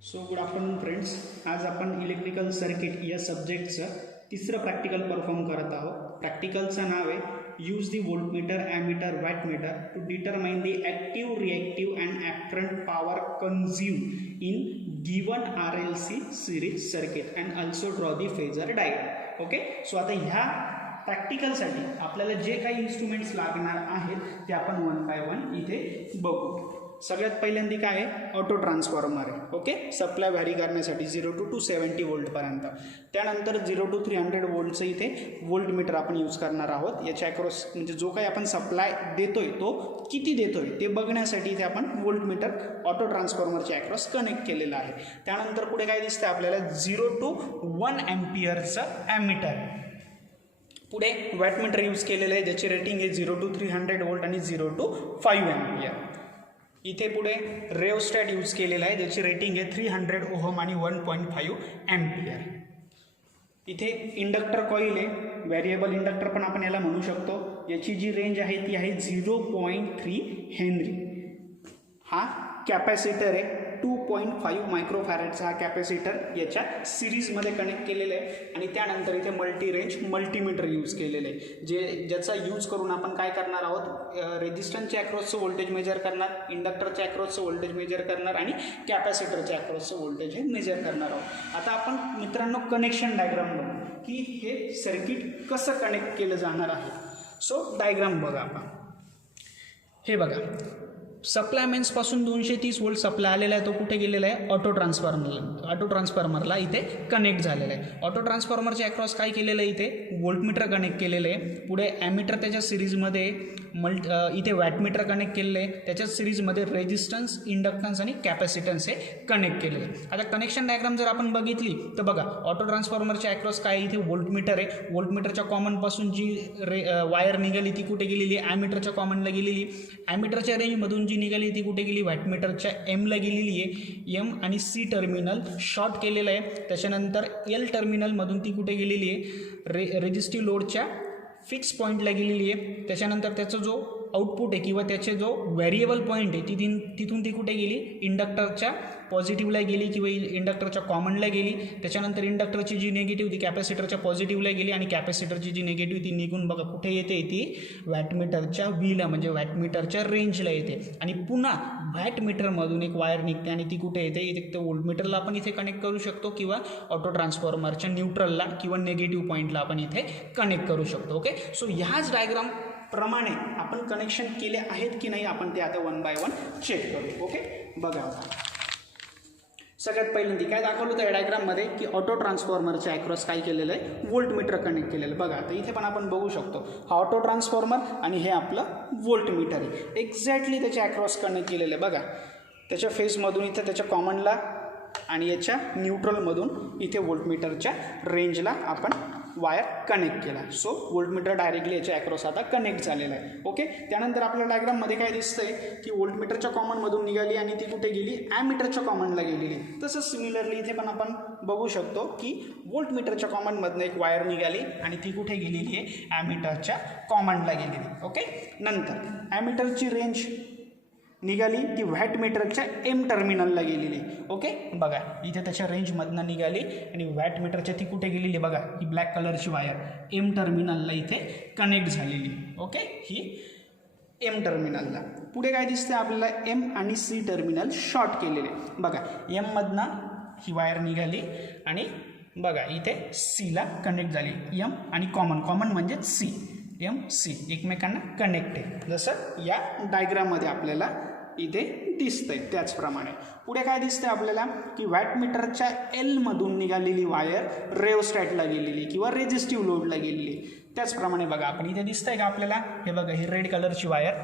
So good afternoon friends. आज आपण electrical circuit या सब्जेक्टचं तिसरं प्रॅक्टिकल परफॉर्म करत आहोत. प्रॅक्टिकलचं नाव आहे use the voltmeter, ammeter, wattmeter to determine the active, reactive and apparent power consume in given RLC series circuit and also draw the phasor diagram. Okay, so आता ह्या प्रॅक्टिकलसाठी आपल्याला जे काही इन्स्ट्रुमेंट्स लागणार आहेत ते आपण वन बाय वन इथे बघू. सगळ्यात पहिल्यांदा काय आहे, ऑटो ट्रान्सफॉर्मर आहे. ओके, सप्लाय व्हॅरी करण्यासाठी 0 to 270 वोल्टपर्यंत. त्यानंतर 0 to 300 वोल्टचं इथे व्होल्टमीटर आपण यूज करणार आहोत. याच्या अक्रॉस म्हणजे जो काही आपण सप्लाय देतोय तो किती देतोय ते बघण्यासाठी इथे आपण व्होल्टमीटर ऑटो ट्रान्सफॉर्मरच्या अक्रॉस कनेक्ट केलेलं आहे. त्यानंतर पुढे काय दिसतं आपल्याला 0 to 1 अँपिअरचं ॲमीटर. पुढे वॅटमीटर यूज केलेलं आहे ज्याची रेटिंग आहे 0 to 300 वोल्ट आणि 0 to 5 अँपिअर. इथे पुढे रेओस्टॅट यूज केलेला आहे ज्याची रेटिंग आहे 300 ओहम आणि 1.5 अँपिअर. इथे इंडक्टर कॉईल आहे, व्हेरिएबल इंडक्टर पण आपण याला म्हणू शकतो. याची जी रेंज आहे ती आहे 0.3 हेनरी. हा कॅपॅसिटर आहे 2.5 मायक्रोफॅरेडचा हा कॅपॅसिटर याच्या सिरीजमध्ये कनेक्ट केलेलं आहे. आणि त्यानंतर इथे मल्टी रेंज मल्टीमीटर यूज केलेलं आहे ज्याचा यूज करून आपण काय करणार आहोत, रेजिस्टन्सच्या अक्रॉसचं व्होल्टेज मेजर करणार, इंडक्टरच्या अक्रॉसचं व्होल्टेज मेजर करणार आणि कॅपॅसिटरच्या अक्रॉसचं व्होल्टेज हे मेजर करणार आहोत. आता आपण मित्रांनो कनेक्शन डायग्राम बघू की हे सर्किट कसं कनेक्ट केलं जाणार आहे. सो डायग्राम बघा आपण. हे बघा, सप्लाय मेन्सपासून 230 वोल्ट सप्लाय आलेला आहे. तो कुठे गेलेला आहे, ऑटो ट्रान्सफॉर्मरला इथे कनेक्ट झालेला आहे. ऑटो ट्रान्सफॉर्मरच्या अक्रॉस काय केलेलं आहे, इथे व्होल्टमीटर कनेक्ट केलेलं आहे. पुढे ॲमीटर त्याच्या सिरीजमध्ये, इथे वॅटमीटर कनेक्ट केलेलं आहे. त्याच्याच सिरीजमध्ये रेजिस्टन्स, इंडक्टन्स आणि कॅपॅसिटन्स हे कनेक्ट केलेलं आहे. आता कनेक्शन डायग्राम जर आपण बघितली तर बघा, ऑटो ट्रान्सफॉर्मरच्या अक्रॉस काय, इथे व्होल्टमीटर आहे. व्होल्टमीटरच्या कॉमनपासून जी वायर निघाली ती कुठे गेलेली, ॲमीटरच्या कॉमनला गेलेली. ॲमीटरच्या रेंजमधून जी निघाली ती कुठे गेली, वॅटमीटरच्या एमला गेलेली आहे. एम आणि सी टर्मिनल शॉर्ट केलेलं आहे. त्याच्यानंतर एल टर्मिनलमधून ती कुठे गेलेली आहे, रेजिस्टिव्ह लोडच्या फिक्स पॉईंटला गेलेली आहे. त्याच्यानंतर त्याचा जो आउटपुट आहे किंवा त्याचे जो व्हेरिएबल पॉईंट आहे तिथून ती कुठे गेली, इंडक्टरच्या पॉझिटिव्हला गेली किंवा इंडक्टरच्या कॉमनला गेली. त्याच्यानंतर इंडक्टरची जी निगेटिव्ह ती कॅपॅसिटरच्या पॉझिटिव्हला गेली आणि कॅपॅसिटरची जी निगेटिव्ह ती निघून बघा कुठे येते, ती वॅटमीटरच्या व्हीला म्हणजे वॅटमीटरच्या रेंजला येते. आणि पुन्हा वॅटमीटरमधून एक वायर निघते आणि ती कुठे येते, इथे व्होल्टमीटरला आपण इथे कनेक्ट करू शकतो किंवा ऑटो ट्रान्सफॉर्मरच्या न्यूट्रलला किंवा निगेटिव्ह पॉईंटला आपण इथे कनेक्ट करू शकतो. ओके, सो ह्याच डायग्राम प्रमाणे आपण कनेक्शन केले आहेत की नाही आपण ते आता वन बाय वन चेक करू. ओके, बघा आता सगळ्यात पहिल्यांदा काय दाखवलं होतं या डायग्राममध्ये की ऑटो ट्रान्सफॉर्मरच्या अक्रॉस काय केलेलं आहे, व्होल्टमीटर कनेक्ट केलेलं. बघा आता इथे पण आपण बघू शकतो हा ऑटो ट्रान्सफॉर्मर आणि हे आपलं व्होल्टमीटर आहे. एक्झॅक्टली त्याच्या अक्रॉस कनेक्ट केलेलं आहे. बघा त्याच्या फेसमधून इथे त्याच्या कॉमनला आणि याच्या न्यूट्रलमधून इथे व्होल्टमीटरच्या रेंजला आपण वायर कनेक्ट केला. सो व्होल्टमीटर डायरेक्टली याच्या अक्रॉस आता कनेक्ट झालेला आहे. ओके, त्यानंतर आपल्या डायग्राममध्ये काय दिसतंय की व्होल्टमीटरच्या कॉमनमधून निघाली आणि ती कुठे गेली, ॲमीटरच्या कॉमनला गेलेली. तसंच सिमिलरली इथे पण आपण बघू शकतो की व्होल्टमीटरच्या कॉमनमधनं एक वायर निघाली आणि ती कुठे गेलेली आहे, ॲमीटरच्या कॉमनला गेलेली. ओके, नंतर ॲमीटरची रेंज निघाली ती व्हॅटमीटरच्या एम टर्मिनलला गेलेली. ओके, बघा इथे त्याच्या रेंजमधनं निघाली आणि व्हॅटमीटरच्या ती कुठे गेलेली, बघा ही ब्लॅक कलरची वायर एम टर्मिनलला इथे कनेक्ट झालेली. ओके, ही एम टर्मिनलला. पुढे काय दिसते आपल्याला, एम आणि सी टर्मिनल शॉर्ट केलेले. बघा एममधनं ही वायर निघाली आणि बघा इथे सीला कनेक्ट झाली. एम आणि कॉमन म्हणजेच सी, एम सी एकमेकांना कनेक्ट आहे जसं या डायग्राममध्ये आपल्याला इथे दिसतंय. त्याचप्रमाणे पुढे काय दिसतंय आपल्याला की वॅटमीटरच्या एलमधून निघालेली वायर रेओस्टॅटला गेलेली किंवा रेजिस्टिव्ह लोडला गेलेली. त्याचप्रमाणे बघा आपण इथे दिसतंय का आपल्याला, हे बघा ही रेड कलरची वायर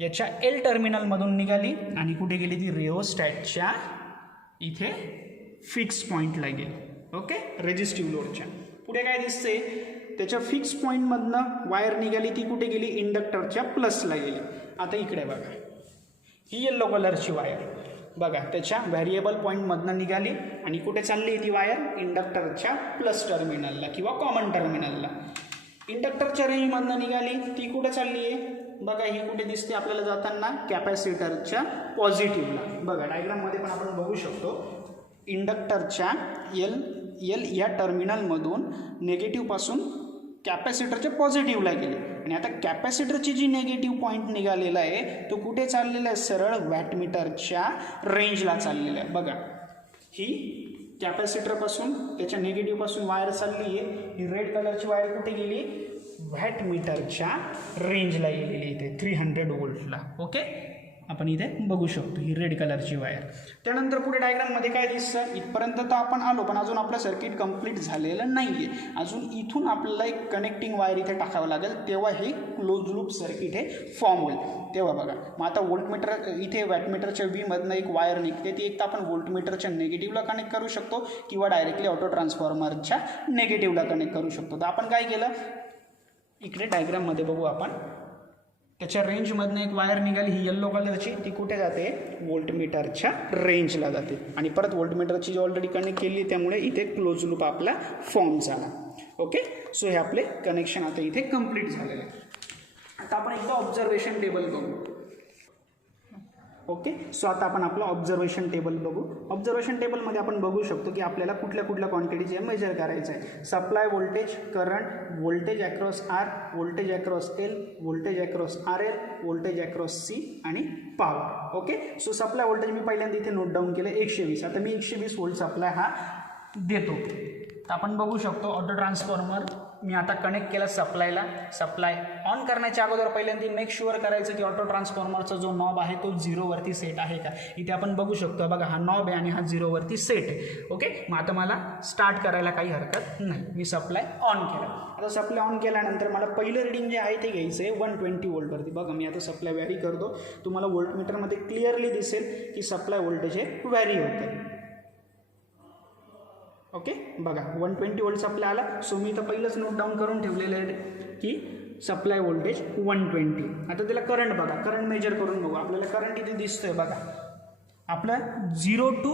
याच्या एल टर्मिनलमधून निघाली आणि कुठे गेली, ती रेओस्टॅटच्या इथे फिक्स पॉईंटला गेली. ओके, रेजिस्टिव्ह लोडच्या. पुढे काय दिसतंय, त्याच्या फिक्स पॉईंटमधनं वायर निघाली ती कुठे गेली, इंडक्टरच्या प्लसला गेली. आता इकडे बघा ही येल्लो कलरची वायर बघा त्याच्या व्हेरिएबल पॉईंटमधनं निघाली आणि कुठे चालली ती वायर, इंडक्टरच्या प्लस टर्मिनलला किंवा कॉमन टर्मिनलला. इंडक्टरच्या रेंजमधनं निघाली ती कुठे चालली आहे, बघा ही कुठे दिसते आपल्याला जाताना, कॅपॅसिटरच्या पॉझिटिव्हला. बघा डायग्राममध्ये पण आपण बघू शकतो इंडक्टरच्या एल या टर्मिनलमधून निगेटिव्हपासून कॅपॅसिटरच्या पॉझिटिव्हला गेली आणि आता कॅपॅसिटरची जी निगेटिव्ह पॉईंट निघालेला आहे तो कुठे चाललेला आहे, सरळ वॅटमीटरच्या रेंजला चाललेला आहे. बघा ही कॅपॅसिटरपासून त्याच्या निगेटिव्हपासून वायर चालली आहे, ही रेड कलरची वायर कुठे गेली, वॅटमीटरच्या रेंजला गेलेली इथे 300 व्होल्टला. ओके, आपण इथे बघू शकतो ही रेड कलरची वायर. त्यानंतर पुढे डायग्राममध्ये काय दिसतं, इथपर्यंत तर आपण आलो पण अजून आपलं सर्किट कंप्लीट झालेलं नाही आहे. अजून इथून आपल्याला एक कनेक्टिंग वायर इथे टाकावं लागेल, तेव्हा हे क्लोज लूप सर्किट हे फॉर्म होईल. तेव्हा बघा मग आता व्होल्टमीटर इथे वॅटमीटरच्या व्हीमधनं एक वायर निघते, ती एक तर आपण व्होल्टमीटरच्या निगेटिव्हला कनेक्ट करू शकतो किंवा डायरेक्टली ऑटो ट्रान्सफॉर्मरच्या निगेटिव्हला कनेक्ट करू शकतो. तर आपण काय केलं, इकडे डायग्राममध्ये बघू आपण, त्याच्या रेंजमधनं एक वायर निघाली ही येल्लो कलरची, ती कुठे जाते, व्होल्टमीटरच्या रेंजला जाते आणि परत व्होल्टमीटरची जी ऑलरेडी कनेक्ट केली त्यामुळे इथे क्लोज लूप आपला फॉर्म झाला. ओके, सो हे आपले कनेक्शन आता इथे कंप्लीट झालेले आहे. आता आपण एकदा ऑब्झर्वेशन टेबल बघू. ओके, सो आता आपण आपलं ऑब्झर्वेशन टेबल बघू. ऑब्झर्वेशन टेबलमध्ये आपण बघू शकतो की आपल्याला कुठल्या कुठल्या क्वांटिटीचे मेजर करायचं आहे. Supply voltage, current, voltage across R, voltage across L, voltage across R L, voltage across C आणि power. Okay, so supply voltage मी पहिल्यांदा इथे नोट डाऊन केलं 120. आता मी 120 व्होल्ट सप्लाय हा देतो. तर आपण बघू शकतो ऑटो ट्रान्सफॉर्मर मी आता कनेक्ट केला सप्लायला. सप्लाय ऑन करण्याच्या अगोदर पहिल्यांदा मेक शुअर करायचं की ऑटो ट्रान्सफॉर्मरचा जो नॉब आहे तो 0वरती सेट आहे का. इथे आपण बघू शकतो बघा हा नॉब आहे आणि हा 0वरती सेट आहे. ओके, मग आता मला स्टार्ट करायला काही हरकत नाही. मी सप्लाय ऑन केला. आता सप्लाय ऑन केल्यानंतर मला पहिलं रिडिंग जे आहे ते घ्यायचं आहे 120 व्होल्टवरती. बघा मी आता सप्लाय व्हॅरी करतो, तुम्हाला व्होल्टमीटरमध्ये क्लिअरली दिसेल की सप्लाय व्होल्टेज हे व्हॅरी होतं. ओके, बघा 120 व्होल्ट सप्लाय आला. सो मी तर पहिलंच नोट डाऊन करून ठेवलेलं आहे की सप्लाय व्होल्टेज 120. आता त्याला करंट बघा, करंट मेजर करून बघू. आपल्याला करंट इथे दिसतोय बघा, आपला 0 to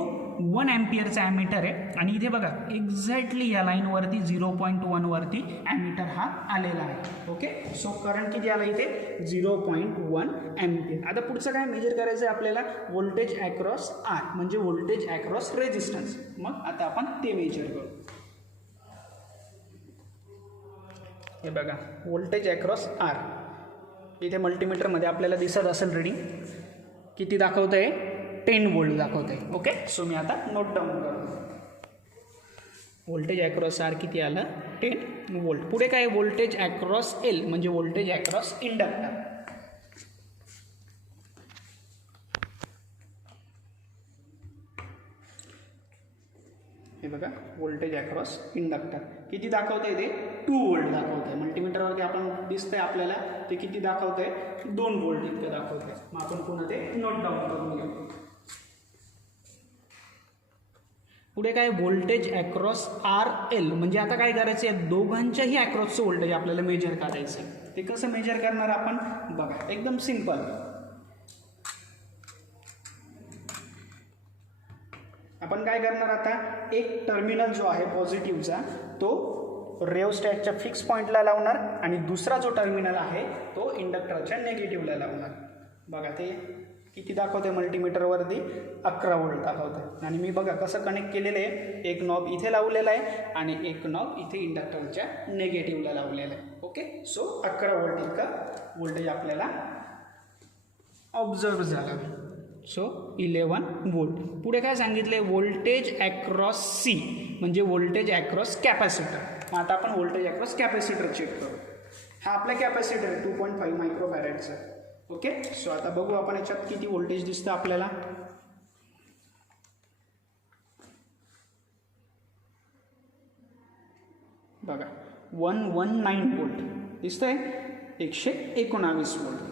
1 अँपियरचा ॲमीटर आहे आणि इथे बघा एक्झॅक्टली या लाईनवरती 0.1 वरती ॲमीटर हा आलेला आहे. ओके, सो करंट किती आला इथे 0.1 अँपियर. आता पुढचं काय मेजर करायचं आहे आपल्याला, व्होल्टेज अक्रॉस आर म्हणजे व्होल्टेज अक्रॉस रेजिस्टन्स. मग आता आपण ते मेजर करू. हे बघा व्होल्टेज अक्रॉस आर, इथे मल्टीमीटरमध्ये आपल्याला दिसत असेल रिडिंग किती दाखवत आहे, 10 व्होल्ट दाखवत आहे. ओके, सो मी आता नोट डाऊन करतो. व्होल्टेज अक्रॉस आर किती आलं, 10 व्होल्ट. पुढे काय व्होल्टेज अक्रॉस एल म्हणजे व्होल्टेज अक्रॉस इंडक्टर. हे बघा व्होल्टेज अक्रॉस इंडक्टर किती दाखवतंय ते 2 व्होल्ट दाखवतंय. मल्टीमीटरवरती आपण दिसतंय आपल्याला ते किती दाखवतंय 2 व्होल्ट इतकं दाखवतंय. मग आपण पुन्हा ते नोट डाऊन करून घेऊ. पुढे काय व्होल्टेज अक्रॉस आर एल म्हणजे आता काय करायचं आहे, दोघांच्याही अक्रॉसचं व्होल्टेज आपल्याला मेजर करायचं आहे. ते कसं मेजर करणार आपण बघा, एकदम सिंपल. आपण काय करणार आता, एक टर्मिनल जो आहे पॉझिटिव्हचा तो रेओस्टॅटच्या फिक्स पॉईंटला लावणार आणि दुसरा जो टर्मिनल आहे तो इंडक्टरच्या निगेटिव्हला लावणार. बघा ते किती दाखवते मल्टीमीटरवरती 11 व्होल्ट दाखवते. आणि मी बघा कसं कनेक्ट केलेलं आहे, एक नॉब इथे लावलेला आहे आणि एक नॉब इथे इंडक्टरच्या निगेटिव्हला लावलेला आहे. ओके, सो 11 व्होल्ट इतका व्होल्टेज आपल्याला ऑब्झर्व झाला. So 11 volt. पुढे काय सांगितले, व्होल्टेज अक्रॉस सी म्हणजे व्होल्टेज अक्रॉस कॅपॅसिटर. मग आता आपण व्होल्टेज अक्रॉस कॅपॅसिटर चेक करू. हा आपला कॅपॅसिटर आहे 2.5 मायक्रोफॅरेडचा. ओके, सो आता बघू आपण याच्यात किती व्होल्टेज दिसतं आपल्याला. बघा 119 व्होल्ट दिसतंय, 119 व्होल्ट.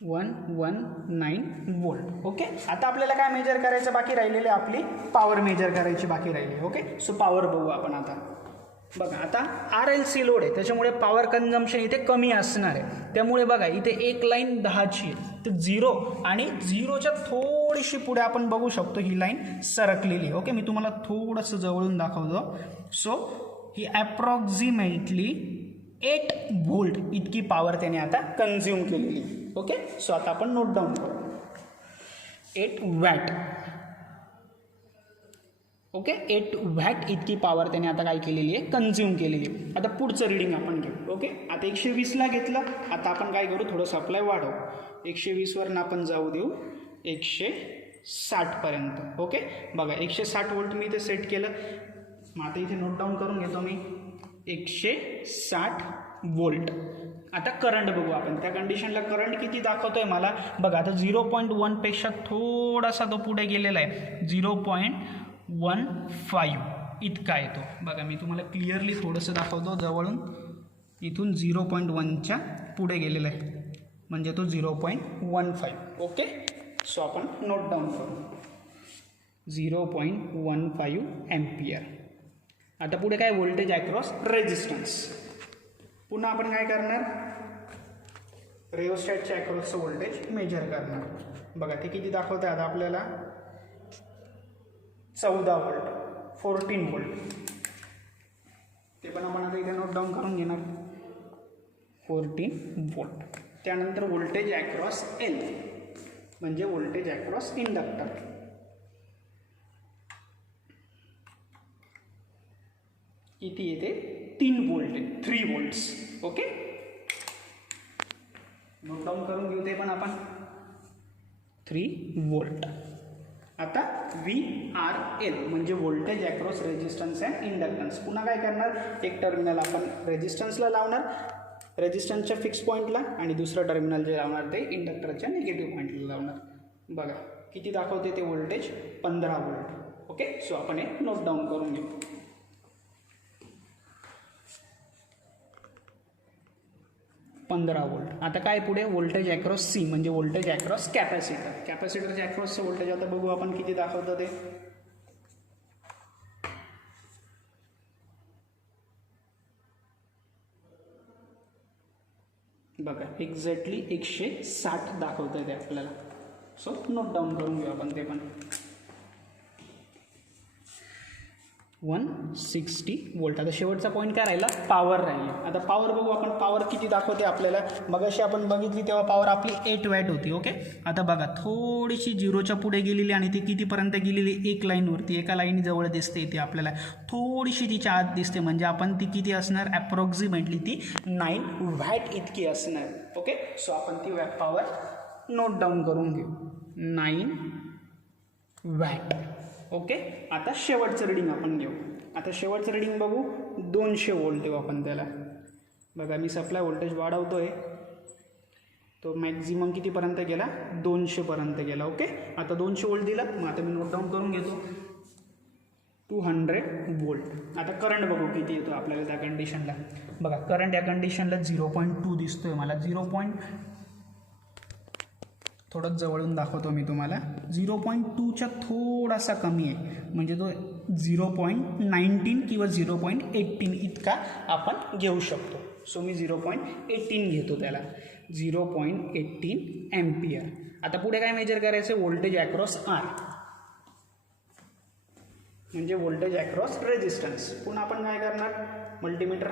119 व्होल्ट. ओके, आता आपल्याला काय मेजर करायचं बाकी राहिलेले, आपली पॉवर मेजर करायची बाकी राहिली. ओके, सो पॉवर बघू आपण आता. बघा आता RLC लोड आहे त्याच्यामुळे पॉवर कन्झम्पशन इथे कमी असणार आहे. त्यामुळे बघा इथे एक लाईन 10ची आहे तर 0 आणि 0च्या थोडीशी पुढे आपण बघू शकतो ही लाईन सरकलेली. ओके, मी तुम्हाला थोडंसं जवळून दाखवतो. सो ही ॲप्रॉक्सिमेटली 8 व्होल्ट इतकी पॉवर त्याने आता कन्झ्युम केलेली. ओके, सो आता आपण नोट डाऊन करू. 8 वॅट. ओके, 8 वॅट इतकी पॉवर त्याने आता काय केलेली आहे, कन्झ्युम केलेली आहे. आता पुढचं रीडिंग आपण घेऊ. ओके, आता 120ला घेतलं. आता आपण काय करू, थोडं सप्लाय वाढवू. 120वरून आपण जाऊ देऊ 160 पर्यंत. ओके, बघा 160 वोल्ट मी इथे सेट केलं. मग आता इथे नोट डाऊन करून घेतो मी 160 वोल्ट. आता करंट बघू आपण. त्या कंडिशनला करंट किती दाखवतोय मला बघा. आता 0.1 पेक्षा थोडासा तो पुढे गेलेला आहे. 0.15 इतका येतो बघा. मी तुम्हाला क्लिअरली थोडंसं दाखवतो जवळून. इथून 0.1च्या पुढे गेलेला आहे, म्हणजे तो 0.15. ओके, सो आपण नोट डाऊन करू 0.15 एम्पियर. आता पुढे काय, व्होल्टेज अक्रॉस रेजिस्टन्स. पुन्हा आपण काय करणार, रेओस्टॅटच्या अक्रॉसचं व्होल्टेज मेजर करणार. बघा ते किती दाखवतं आता आपल्याला, 14 वोल्ट, 14 वोल्ट. ते पण आपण आता इथे नोट डाऊन करून घेणार, 14 वोल्ट. त्यानंतर व्होल्टेज अक्रॉस एल, म्हणजे व्होल्टेज अक्रॉस इंडक्टर. किती येते, 3 volt, 3 volts. Okay, note down करून घेऊ ते पण आपण, 3 वोल्ट. आता VRL म्हणजे voltage across resistance and inductance. पुन्हा काय करणार, एक टर्मिनल आपण रेजिस्टन्सला लावणार, रेजिस्टन्सच्या फिक्स पॉईंटला, आणि दुसरं टर्मिनल जे लावणार ते इंडक्टरच्या निगेटिव्ह पॉईंटला लावणार. बघा किती दाखवते ते व्होल्टेज, 15 वोल्ट. ओके, सो आपण हे नोट डाऊन करून घेऊ. 15 वोल्ट. आता काय पुढे, व्होल्टेज अक्रॉस C म्हणजे व्होल्टेज अक्रॉस कॅपॅसिटर. कॅपॅसिटरच्या अक्रॉसचं व्होल्टेज आता बघू आपण किती दाखवतं ते. बघा एक्झॅक्टली 160 दाखवतं ते आपल्याला. सो नोट डाऊन करून घेऊ आपण ते पण, 160 वोल्ट. आता शेवटचा पॉईंट काय राहिला, पॉवर राहिली. आता पॉवर बघू आपण, पॉवर किती दाखवते आपल्याला. मगाशी आपण बघितली तेव्हा पॉवर आपली 8 वॅट होती. ओके, आता बघा थोडीशी 0च्या पुढे गेलेली, आणि ती कितीपर्यंत गेलेली, एक लाईनवरती, एका लाईनजवळ दिसते इथे आपल्याला, थोडीशी तिच्या आत दिसते. म्हणजे आपण ती किती असणार, ॲप्रॉक्सिमेटली ती 9 वॅट इतकी असणार. ओके, सो आपण ती पॉवर नोट डाऊन करून घेऊ, 9 वॅट. ओके, आता शेवटचं रीडिंग आपण घेऊ. आता शेवटचं रीडिंग बघू, 200 वोल्ट देऊ आपण त्याला. बघा मी सप्लाय व्होल्टेज वाढवतोय, तो मॅक्झिमम कितीपर्यंत गेला, 200 पर्यंत गेला. ओके, आता 200 वोल्ट दिला. मग आता मी नोट डाऊन करून घेतो, 200 वोल्ट. आता करंट बघू किती येतो आपल्याला त्या कंडिशनला. बघा करंट या कंडिशनला 0.2 दिसतोय मला. 0. थोडंच जवळून दाखवतो मी तुम्हाला, 0.2च्या थोडासा कमी आहे, म्हणजे तो 0.19 किंवा 0.18 इतका आपण घेऊ शकतो. सो मी 0.18 घेतो त्याला, 0.18 एम्पियर. आता पुढे काय मेजर करायचं, व्होल्टेज अक्रॉस R म्हणजे व्होल्टेज अक्रॉस रेजिस्टन्स. पुन्हा आपण काय करणार, मल्टीमीटर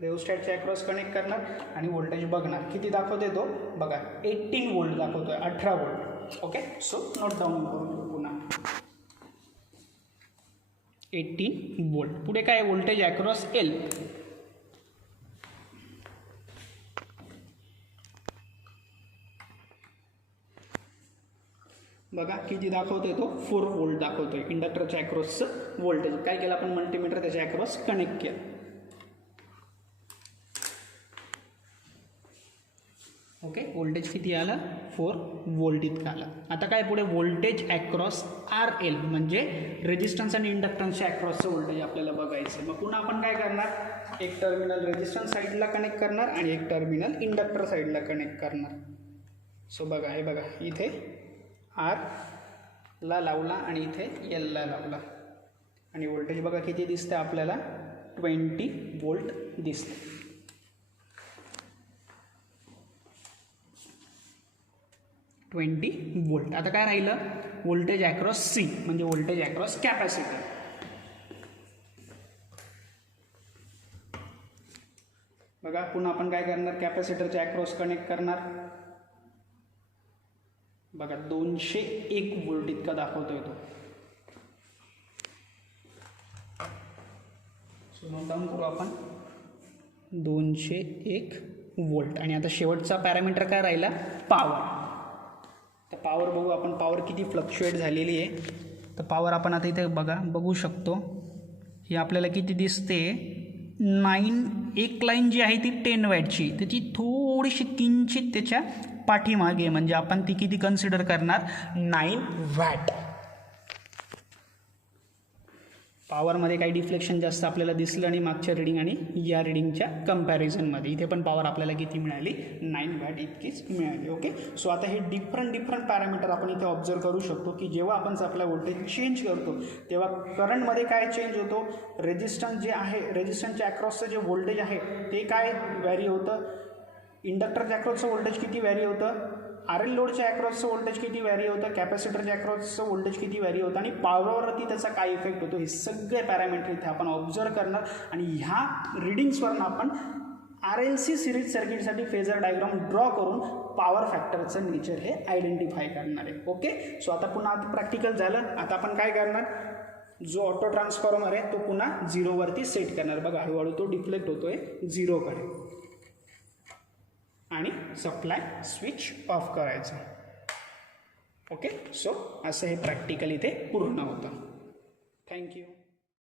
रेओस्टॅटच्या अक्रॉस कनेक्ट करणार आणि व्होल्टेज बघणार किती दाखवते तो. बघा 18 वोल्ट दाखवतोय, 18 volt. Okay, so note down करून पुन्हा 18 वोल्ट. पुढे काय, व्होल्टेज अक्रॉस L. बघा किती दाखवतोय तो, 4 वोल्ट दाखवतोय. इंडक्टरच्या अक्रॉसचं व्होल्टेज काय केलं आपण, मल्टीमीटर त्याच्या अक्रॉस कनेक्ट केलं. ओके, व्होल्टेज किती आलं, 4 वोल्ट इतका आला. आता काय पुढे, व्होल्टेज अक्रॉस RL म्हणजे रेजिस्टन्स आणि इंडक्टन्सच्या अक्रॉसचं व्होल्टेज आपल्याला बघायचं. मग पुन्हा आपण काय करणार, एक टर्मिनल रेजिस्टन्स साईडला कनेक्ट करणार आणि एक टर्मिनल इंडक्टर साईडला कनेक्ट करणार. सो बघा हे बघा, इथे R ला लावला आणि इथे L ला लावला, आणि व्होल्टेज बघा किती दिसते आपल्याला, 20 वोल्ट दिसते. 20 वोल्ट. आता काय राहिलं, व्होल्टेज अक्रॉस C म्हणजे व्होल्टेज अक्रॉस कॅपॅसिटर. बघा पुन्हा आपण काय करणार, कॅपॅसिटरच्या अक्रॉस कनेक्ट करणार. बघा 201 वोल्ट इतका दाखवतोय तो. सो नोट डाऊन करू आपण 201 वोल्ट. आणि आता शेवटचा पॅरामीटर काय राहिला, पॉवर. तर पॉवर बघू आपण, पॉवर किती फ्लक्च्युएट झालेली आहे. तर पॉवर आपण आता इथे बघू शकतो, ही आपल्याला किती दिसते 9. एक लाईन जी आहे ती 10 वॅटची, तर ती थोडीशी किंचित त्याच्या पाठीमागे, म्हणजे आपण ती किती कन्सिडर करणार 9 वॅट. पॉवरमध्ये काही डिफ्लेक्शन जास्त आपल्याला दिसलं आणि मागच्या रिडिंग आणि या रिडिंगच्या कंपॅरिझनमध्ये इथे पण पॉवर आपल्याला किती मिळाली 9 वॅट इतकीच मिळाली. ओके. सो आता हे डिफरंट पॅरामीटर आपण इथे ऑब्झर्व करू शकतो की जेव्हा आपण आपला व्होल्टेज चेंज करतो तेव्हा करंटमध्ये काय चेंज होतो, रेजिस्टन्स जे आहे, रेजिस्टन्सच्या अक्रॉसचं जे व्होल्टेज आहे ते काय व्हॅरी होतं, इंडक्टरच्या अक्रॉसचं व्होल्टेज किती व्हॅरी होतं, RL लोडच्या अक्रॉसचं व्होल्टेज किती व्हॅरी होतं, कॅपॅसिटरच्या अक्रॉसचं व्होल्टेज किती व्हॅरी होतं आणि पॉवरवरती त्याचा काय इफेक्ट होतो, हे सगळे पॅरामीटर इथे आपण ऑब्झर्व करणार. आणि ह्या रिडिंग्सवरून आपण RLC सिरीज सर्किटसाठी फेजर डायग्राम ड्रॉ करून पॉवर फॅक्टरचं नेचर हे आयडेंटिफाय करणार आहे. ओके. सो आता पुन्हा प्रॅक्टिकल झालं. आता आपण काय करणार, जो ऑटो ट्रान्सफॉर्मर आहे तो पुन्हा 0वरती सेट करणार. बघा हळूहळू तो डिफ्लेक्ट होतोय 0कडे आणि सप्लाय स्विच ऑफ करायचं. ओके. सो असं हे प्रॅक्टिकल इथे पूर्ण होतं. थँक्यू.